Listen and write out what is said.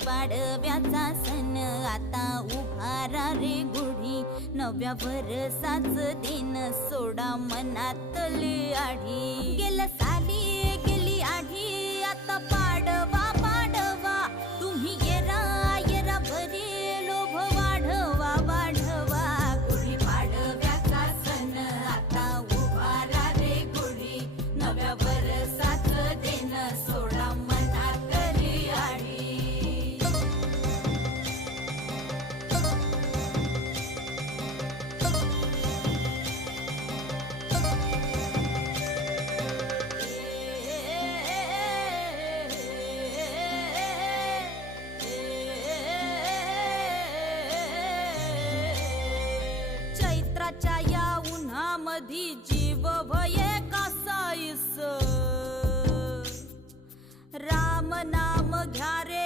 पाडव्याचा सण आता उभारा रे गुढी, नव्या वर्षाच दिन सोडा मनातली आढी. गेल्या साली गेली आढी, आता पाडवा पाडवा, तुम्ही येरा येरा भरी लोभ वाढवा वाढवा. गुढी पाडव्याचा सण आता उभारा रे गुढी, नव्या वर्षाच दिन सोडा मनातली आढी. चैत्राच्या या उन्हामधी जीव भये कासाईस, राम नाम घ्या